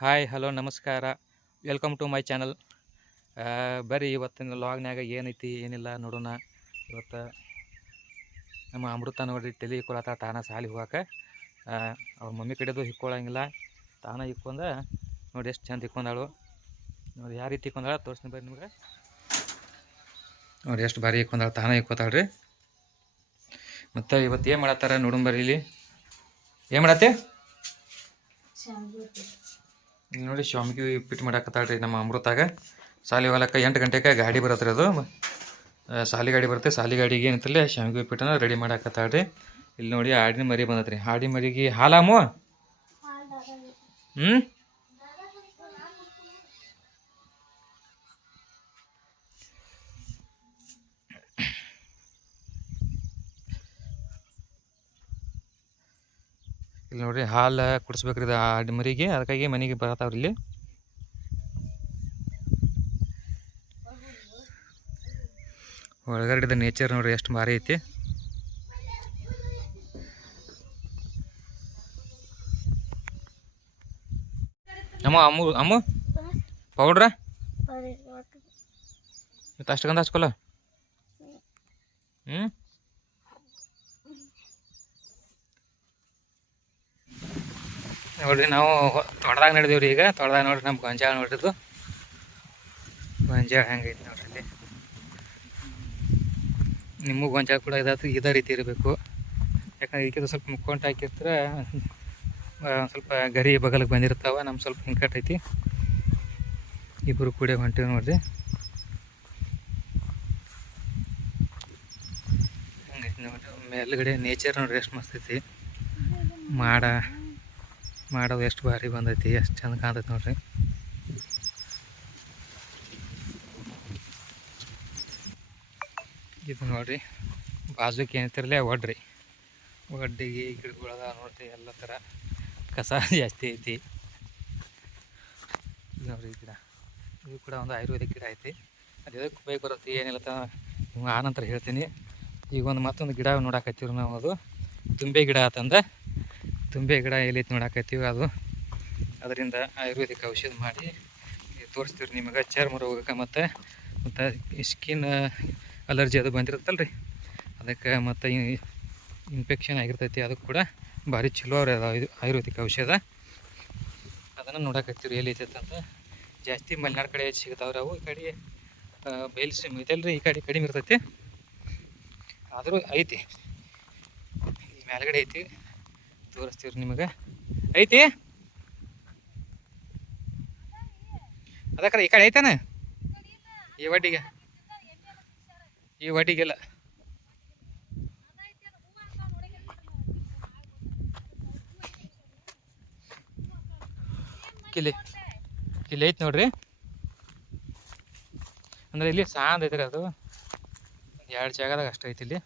Hi, hello, ನಮಸ್ಕಾರ. Welcome to my channel ಬರೀ ಇವತ್ತಿನ ಲಾಗ್ನ್ಯಾಗ ಏನೈತಿ, ಏನಿಲ್ಲ ನೋಡೋಣ. ಇವತ್ತು ನಮ್ಮ ಅಮೃತ ನೋಡ್ರಿ ತಲೆ ಇಕ್ಕೊಳತ್ತ ತಾನ ಸಾಲಿ ಹೋಗಕ್ಕೆ ಅವ್ರ ಮಮ್ಮಿ ಕಡೆದು ಹಿಕ್ಕೊಳಂಗಿಲ್ಲ. ತಾನ ಇಕ್ಕೊಂಡ ನೋಡಿ ಎಷ್ಟು ಚಂದ ಇಕ್ಕೊಂಡಾಳು ನೋಡಿ ಯಾವ ರೀತಿ ಇಕ್ಕೊಂಡಾಳ ತೋರಿಸ್ತೀನಿ ಬರ್ರಿ ನಿಮ್ಗೆ. ನೋಡಿ ಎಷ್ಟು ಭಾರಿ ಇಕ್ಕೊಂಡಾಳು ತಾನ ರೀ ಮತ್ತು ಇವತ್ತು ಏನು ಮಾಡತ್ತಾರ ನೋಡೋಣ ಬರ್ರಿ ಇಲ್ಲಿ. ಏನು ಮಾಡತ್ತೆ? ಇಲ್ಲಿ ನೋಡಿ ಶಾಮಿಗೆ ಮಾಡಿ ಮಾಡಾಕತ್ತಾಳ್ರಿ ನಮ್ಮ ಅಮೃತಾಗ. ಸಾಲಿ ಹೊಲಕ್ಕೆ ಎಂಟು ಗಂಟೆಗೆ ಗಾಡಿ ಬರತ್ರಿ ಅದು. ಸಾಲಿ ಗಾಡಿ ಬರುತ್ತೆ. ಸಾಲಿ ಗಾಡಿಗೆ ಏನಂತಲ್ಲೇ ಶಾಮಿಗೆ ಪಿಟ್ಟನ ರೆಡಿ ಮಾಡಾಕತ್ತಾಳ್ರಿ. ಇಲ್ಲಿ ನೋಡಿ ಆಡಿನ ಮರಿ ಬಂದತ್ರಿ. ಆಡಿ ಮರಿಗೆ ಹಾಲಾಮು ಹ್ಞೂ ಇಲ್ಲಿ ನೋಡ್ರಿ ಹಾಲು ಕುಡಿಸ್ಬೇಕ್ರಿ ಇದು ಮರಿಗೆ ಅದಕ್ಕಾಗಿ ಮನೆಗೆ ಬರತಾವ್ರಿ ಇಲ್ಲಿ. ಒಳಗಡೆ ನೇಚರ್ ನೋಡ್ರಿ ಎಷ್ಟು ಭಾರಿ ಐತಿ. ಅಮ್ಮ ಅಮ್ಮು ಅಮ್ಮು ಪೌಡ್ರ? ಅಷ್ಟು ಅಷ್ಟಕ್ಕಂತ ಹಚ್ಕೊಲ್ಲ? ಹ್ಞೂ ನೋಡ್ರಿ, ನಾವು ತೋಟದಾಗ ನಡೆದೇವ್ರಿ ಈಗ. ತೋಟದಾಗ ನೋಡ್ರಿ ನಮ್ಮ ಗೊಂಜಾಳ ನೋಡ್ರಿದು ಗೊಂಜಾಳ ಹೆಂಗೈತಿ ನೋಡ್ರಿ ಇಲ್ಲಿ. ನಿಮಗೂ ಗೊಂಜಾಳ ಕೂಡ ಇದಾತು ಇದೇ ರೀತಿ ಇರಬೇಕು. ಯಾಕಂದ್ರೆ ಇದಕ್ಕೆ ಸ್ವಲ್ಪ ಮುಕ್ಕೊಂಟು ಹಾಕಿರ್ತಾರೆ ಸ್ವಲ್ಪ ಗರಿ ಬಗಲಿಗೆ ಬಂದಿರ್ತಾವ ನಮ್ಮ ಸ್ವಲ್ಪ ಹಿಂಕಟ್ಟೈತಿ ಇಬ್ಬರು ಕೂಡ ಹೊಂಟಿವಿ ನೋಡ್ರಿ. ಹಂಗೈತಿ ನೋಡ್ರಿ, ಮೇಲ್ಗಡೆ ನೇಚರ್ ನೋಡ್ರಿ, ಎಷ್ಟು ಮಸ್ತ್ ಮಾಡ. ಮಾಡೋದು ಎಷ್ಟು ಭಾರಿ ಬಂದೈತಿ, ಎಷ್ಟು ಚಂದ ಕಾಣ್ತೈತಿ ನೋಡ್ರಿ. ಇದು ನೋಡ್ರಿ ಬಾಜುಕ್ ಏನಂತಿರಲಿ ಒಡ್ರಿ. ಒಡ್ಡಿಗೆ ಗಿಡಗಳದ ನೋಡ್ರಿ, ಎಲ್ಲ ಥರ ಕಸ ಜಾಸ್ತಿ ಐತಿ. ನೋಡ್ರಿ ಗಿಡ. ಇದು ಕೂಡ ಒಂದು ಆಯುರ್ವೇದಿಕ್ ಗಿಡ ಐತಿ. ಅದು ಎದಕ್ಕೆ ಉಪಯೋಗ ಬರುತ್ತೆ, ಏನಿಲ್ಲ ಆನಂತರ ಹೇಳ್ತೀನಿ. ಈಗ ಒಂದು ಮತ್ತೊಂದು ಗಿಡ ನೋಡಕತ್ತೀವಿ ನಾವು ಅದು. ತುಂಬೆ ಗಿಡ ಆತಂದ ತುಂಬೆ ಗಿಡ ಎಲ್ಲೈತಿ ನೋಡಾಕತ್ತೀವಿ ಅದು. ಅದರಿಂದ ಆಯುರ್ವೇದಿಕ್ ಔಷಧ ಮಾಡಿ ತೋರಿಸ್ತೀವಿ ನಿಮಗೆ. ಚರ್ಮ ರೋಗಕ್ಕೆ ಮತ್ತು ಮತ್ತು ಸ್ಕಿನ್ ಅಲರ್ಜಿ ಅದು ಬಂದಿರುತ್ತಲ್ಲ ರೀ ಅದಕ್ಕೆ ಮತ್ತು ಇನ್ಫೆಕ್ಷನ್ ಆಗಿರ್ತೈತಿ ಅದಕ್ಕೆ ಕೂಡ ಭಾರಿ ಚಲೋ ಅವ್ರಿ ಇದು ಆಯುರ್ವೇದಿಕ್ ಔಷಧ. ಅದನ್ನು ನೋಡಕತ್ತೀವಿ ಎಲ್ಲಿ ಅಂತ. ಜಾಸ್ತಿ ಮಲೆನಾಡು ಕಡೆ ಸಿಗ್ತಾವ್ರಿ ಅವು ಈ ಕಡೆ ಆ, ಬಯಲು ರೀ ಈ ಕಡೆ ಕಡಿಮೆ ಇರ್ತೈತಿ. ಆದರೂ ಐತಿ. ಈ ಮೇಲ್ಗಡೆ ಐತಿ. ತೋರಿಸ್ತೀವಿ ನಿಮಗೆ. ಐತಿ? ಅದಕ್ಕೆ ಈ ಕಡೆ ಐತಾನ? ಈ ವಡ್ಡಿಗೆ ಈ ವಡ್ಡಿಗೆಲ್ಲ ಕಿಲಿ. ಕಿಲಿ ಐತಿ ನೋಡ್ರಿ. ಅಂದ್ರೆ ಇಲ್ಲಿ ಸಾಂದ್ ಐತ್ರಿ ಅದು. ಎರಡು ಜಾಗದಾಗ ಅಷ್ಟು ಐತಿ ಇಲ್ಲಿ.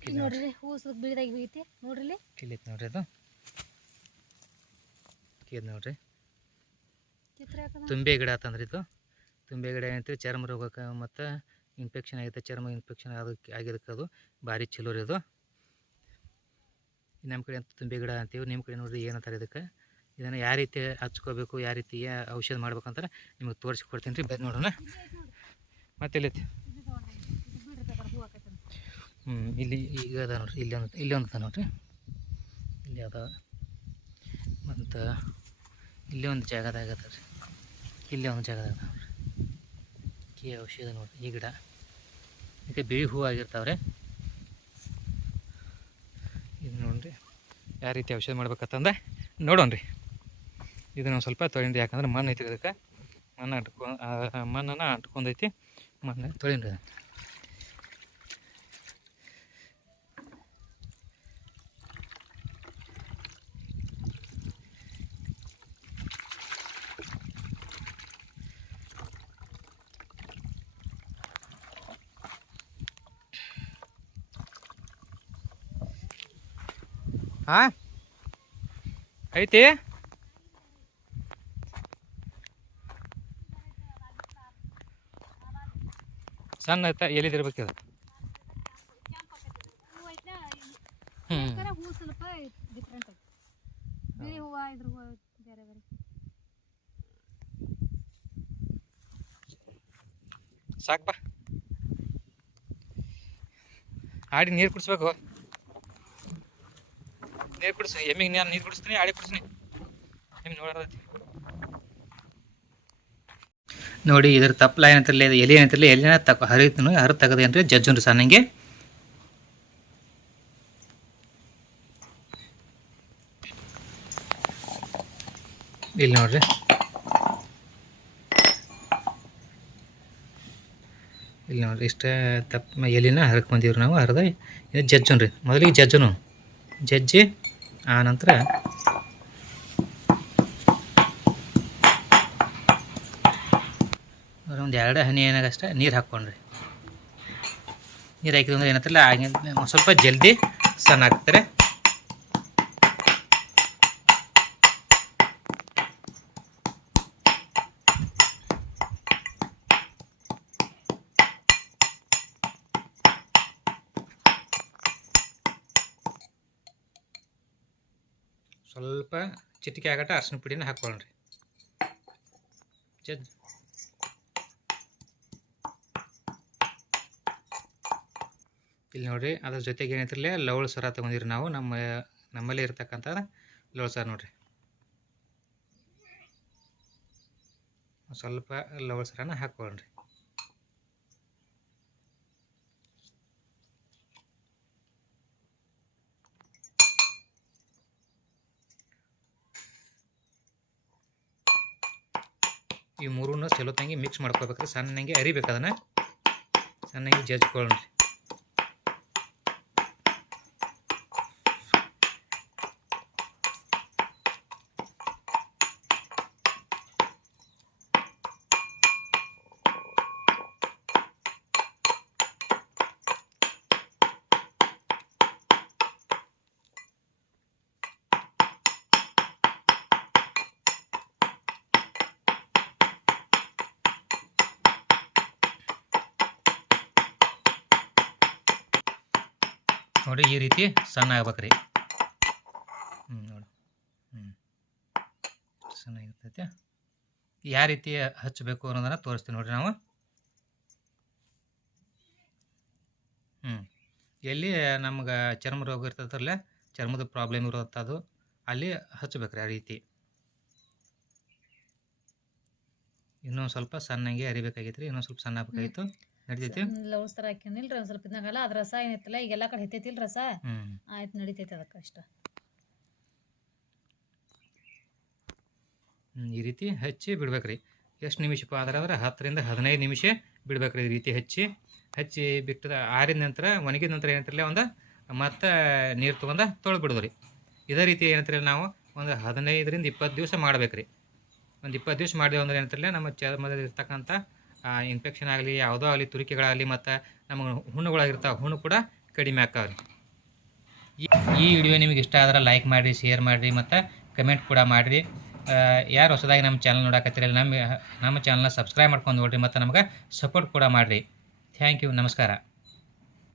ಇಲ್ಲಿ ನೋಡ್ರಿ. ಹೂ ಬೀಳದಾಗ ಐತಿ ನೋಡ್ರಿ ಇಲ್ಲಿ. ನೋಡ್ರಿ ಅದು. ಇದು ನೋಡ್ರಿ. ತುಂಬೆ ಗಿಡ ಅಂತಂದ್ರೆ ಇದು. ತುಂಬೆ ಗಿಡ ಏನಂತೀವಿ ಚರ್ಮ ರೋಗಕ್ಕೆ ಮತ್ತು ಇನ್ಫೆಕ್ಷನ್ ಆಗೈತೆ. ಚರ್ಮ ಇನ್ಫೆಕ್ಷನ್ ಆದಕ್ಕೆ ಆಗಿದ್ದಕ್ಕೆ ಅದು ಭಾರಿ ಚಲೋ ರೀ ಅದು. ನಮ್ಮ ಕಡೆ ಅಂತ ತುಂಬೆ ಗಿಡ ಅಂತೀವಿ. ನಿಮ್ಮ ಕಡೆ ನೋಡಿದ್ರೆ ಏನಂತಾರೆ ಇದಕ್ಕೆ? ಇದನ್ನು ಯಾವ ರೀತಿ ಹಚ್ಕೋಬೇಕು ಯಾವ ರೀತಿ ಔಷಧ ಮಾಡ್ಬೇಕಂತಾರೆ ನಿಮಗೆ ತೋರಿಸ್ಕೊಡ್ತೀನಿ ರೀ. ಬೇರೆ ನೋಡೋಣ. ಮತ್ತೆ ಎಲ್ಲೈತಿ ಇದು ನೋಡ್ರಿ ಇದು ಬೀಳ್ತೈತೆ ಹೂ ಆಕೈತೆ ಅಂತ. ಇಲ್ಲಿ ಈಗ ಅದ ನೋಡ್ರಿ, ಇಲ್ಲಿ ಒಂದು ಇಲ್ಲಿ ಒಂದು ನೋಡ್ರಿ. ಇಲ್ಲಿ ಅದ. ಮತ್ತು ಇಲ್ಲಿ ಒಂದು ಜಾಗದಾಗ ಅದ ರೀ ಇಲ್ಲಿ ಒಂದು ಜಾಗದಾಗ ನೋಡ್ರಿ. ಕಿ ಔಷಧ ನೋಡ್ರಿ, ಈ ಗಿಡ. ಇದಕ್ಕೆ ಬಿಳಿ ಹೂ ಆಗಿರ್ತಾವ್ರೆ. ಇದು ನೋಡ್ರಿ. ಯಾವ ರೀತಿ ಔಷಧ ಮಾಡ್ಬೇಕಂತಂದ್ರೆ ನೋಡೋಣ್ರಿ. ಇದು ನಾವು ಸ್ವಲ್ಪ ತೊಳಿನ್ರಿ, ಯಾಕಂದ್ರೆ ಮಣ್ಣು ಐತಿ ಅದಕ್ಕೆ ಮಣ್ಣು ಅಂಟ್ಕೊ ಮಣ್ಣನ್ನು ಅಂಟ್ಕೊಂಡೈತಿ. ಮಣ್ಣು ತೊಗೊಂಡ್ರಿ ಹಾ? ಐತಿ? ಸಣ್ಣ ಐತ ಎಲ್ಲಿದಿರ್ಬೇಕು ಇದು ಹೂ ಐತ್ಲ, ಇಲ್ಲಿ ಡಿಫ್ರೆಂಟ್ ಐತಿ. ಬಿಳಿ ಹೂವು ಇದ್ರ ಹೂವು ಬೇರೆ ಬೇರೆ. ಸಾಕಪ್ಪ ಆಡಿ ನೀರು ಕುಡಿಸ್ಬೇಕು. ನೀರು ಕುಡಿಸಿ ಎಮ್ಮಿಗೆ ನಾನು ನೀರು ಕುಡಿಸ್ತೀನಿ, ಆಡಿ ಕುಡಿಸ್ತೀನಿ. ಎಮ್ಮೆ ನೋಡೋದೈತಿ ನೋಡಿ, ಇದ್ರ ತಪ್ಪಲ ಏನಂತಿರಲಿ ಎಲೆ ಏನಂತಿರಲಿ ಎಲೆನ ತಕ ಹರಿತನು ಹರಿ ತೆಗದೇನ್ರಿ ಸರ್ ನನಗೆ ಇಲ್ಲಿ ನೋಡ್ರಿ. ಇಲ್ಲಿ ನೋಡ್ರಿ, ಇಷ್ಟ ತಪ್ಪ ಎಲಿನ ಹರಕ್ ಬಂದೀವ್ರಿ ನಾವು, ಹರಿದ ಇದು ಜಜ್ಜನ್ ರೀ ಮೊದಲಿಗೆ ಜಜ್ಜುನು. ಜಜ್ಜಿ, ಆ ನಂತರ ಒಂದು ಎರಡು ಹನಿ ಏನಾಗಷ್ಟೇ, ನೀರು ಹಾಕ್ಕೊಂಡ್ರಿ. ನೀರು ಹಾಕಿದ್ರೆ ಏನಂತಿಲ್ಲ ಆಗಿನ ಒಂದು ಸ್ವಲ್ಪ ಜಲ್ದಿ ಸಣ್ಣ ಹಾಕ್ತಾರೆ ಸ್ವಲ್ಪ ಚಿಟಿಕೆ ಆಗಟ ಅರ್ಶಿನ ಪುಡಿನ ಹಾಕ್ಕೊಳ್ಳ್ರಿ ಇಲ್ಲಿ ನೋಡಿರಿ, ಅದ್ರ ಜೊತೆಗೆ ಏನೈತಿರಲಿ ಲವಳ ಸರ ತಗೊಂಡಿರಿ ನಾವು, ನಮ್ಮ, ನಮ್ಮಲ್ಲಿ ಇರ್ತಕ್ಕಂಥ ಲವಳ ಸರ ನೋಡಿರಿ. ಸ್ವಲ್ಪ ಲವಳ ಸರನ ಹಾಕ್ಕೊಳ್ರಿ ಈ ಮೂರನ್ನು ಚಲೋ ತಂಗಿ ಮಿಕ್ಸ್ ಮಾಡ್ಕೋಬೇಕ್ರಿ. ಸಣ್ಣಂಗೆ ಅರಿಬೇಕು ಅದನ್ನು. ಸಣ್ಣಂಗೆ ಜಜ್ಕೊಳ್ರಿ ನೋಡಿ ಈ ರೀತಿ ಸಣ್ಣ ಆಗ್ಬೇಕ್ರಿ. ಹ್ಞೂ ನೋಡಿ. ಹ್ಞೂ ಚೆನ್ನಾಗಿರ್ತೈತೆ ಯಾವ ರೀತಿ ಹಚ್ಚಬೇಕು ಅನ್ನೋದನ್ನು ತೋರಿಸ್ತೀವಿ ನೋಡಿರಿ ನಾವು. ಹ್ಞೂ ಎಲ್ಲಿ ನಮ್ಗೆ ಚರ್ಮ ರೋಗ ಇರ್ತದಲ್ಲ ಚರ್ಮದ ಪ್ರಾಬ್ಲಮ್ ಇರೋದು ಅಲ್ಲಿ ಹಚ್ಚಬೇಕ್ರಿ ಆ ರೀತಿ. ಇನ್ನೊಂದು ಸ್ವಲ್ಪ ಸಣ್ಣಗೆ ಅರಿಬೇಕಾಗಿತ್ತು ರೀ ಇನ್ನೊಂದು ಸ್ವಲ್ಪ ಸಣ್ಣ ಆಗ್ಬೇಕಾಗಿತ್ತು. ನಡಿತೈತಿ ಲವ್ಸ್ ಹಾಕಿನಿಲ್ಲ ಹಾಕ್ಯನಿಲ್ರಿ ಒಂದು ಸ್ವಲ್ಪ ಇದ್ನಾಗಲ್ಲ ಅದ್ರ ರಸ ಏನೈತಲ್ಲ ಈಗ ಎಲ್ಲಾ ಕಡೆ ಹೆತ್ತೈತಿಲ್ಲ ರಸ? ಆಯ್ತು ನಡಿತೈತಿ ಅದಕ್ಕೆ ಅಷ್ಟ. ಹ್ಮ್, ಈ ರೀತಿ ಹಚ್ಚಿ ಬಿಡ್ಬೇಕ್ರಿ. ಎಷ್ಟು ನಿಮಿಷಪ್ಪ ಆದ್ರೆ ಅಂದ್ರೆ ಹತ್ತರಿಂದ ಹದಿನೈದು ನಿಮಿಷ ಬಿಡ್ಬೇಕ್ರಿ ಈ ರೀತಿ ಹಚ್ಚಿ. ಹಚ್ಚಿ ಬಿಟ್ಟದ ಆರಿದ ನಂತರ ಒಣಗಿದ ನಂತರ ಏನಂತಿರಲ್ಲ ಒಂದು ಮತ್ತೆ ನೀರು ತೊಗೊಂಡ ತೊಳೆದು ಬಿಡೋದ್ರಿ ಇದೇ ರೀತಿ ಏನಂತಿರಲ್ಲ ನಾವು ಒಂದು ಹದಿನೈದರಿಂದ ಇಪ್ಪತ್ತು ದಿವಸ ಮಾಡ್ಬೇಕ್ರಿ. ಒಂದು ಇಪ್ಪತ್ತು ದಿವಸ ಮಾಡಿದೆವು ಅಂದ್ರೆ ಏನಂತಿರಲ್ಲ ನಮ್ಮ ಚರ್ಮದಲ್ಲಿ ಇರ್ತಕ್ಕಂಥ ಇನ್ಫೆಕ್ಷನ್ ಆಗಲಿ, ಯಾವುದೋ ಆಗಲಿ, ತುರಿಕೆಗಳಾಗಲಿ, ಮತ್ತು ನಮಗೆ ಹುಣ್ಣುಗಳಾಗಿರ್ತಾವೆ, ಹುಣ್ಣು ಕೂಡ ಕಡಿಮೆ ಆಕಾವ್ರಿ ಈ- ವಿಡಿಯೋ ನಿಮಗೆ ಇಷ್ಟ ಆದ್ರೆ ಲೈಕ್ ಮಾಡಿರಿ ಶೇರ್ ಮಾಡಿರಿ, ಮತ್ತು ಕಮೆಂಟ್ ಕೂಡ ಮಾಡಿರಿ. ಯಾರು ಹೊಸದಾಗಿ ನಮ್ಮ ಚಾನಲ್ ನೋಡಕತ್ತೀರಲ್ಲ, ನಮ್ಮ ನಮ್ಮ ಚಾನಲ್ನ ಸಬ್ಸ್ಕ್ರೈಬ್ ಮಾಡ್ಕೊಂಡು ನೋಡಿರಿ, ಮತ್ತು ನಮ್ಗೆ ಸಪೋರ್ಟ್ ಕೂಡ ಮಾಡಿರಿ. ಥ್ಯಾಂಕ್ ಯು ನಮಸ್ಕಾರ.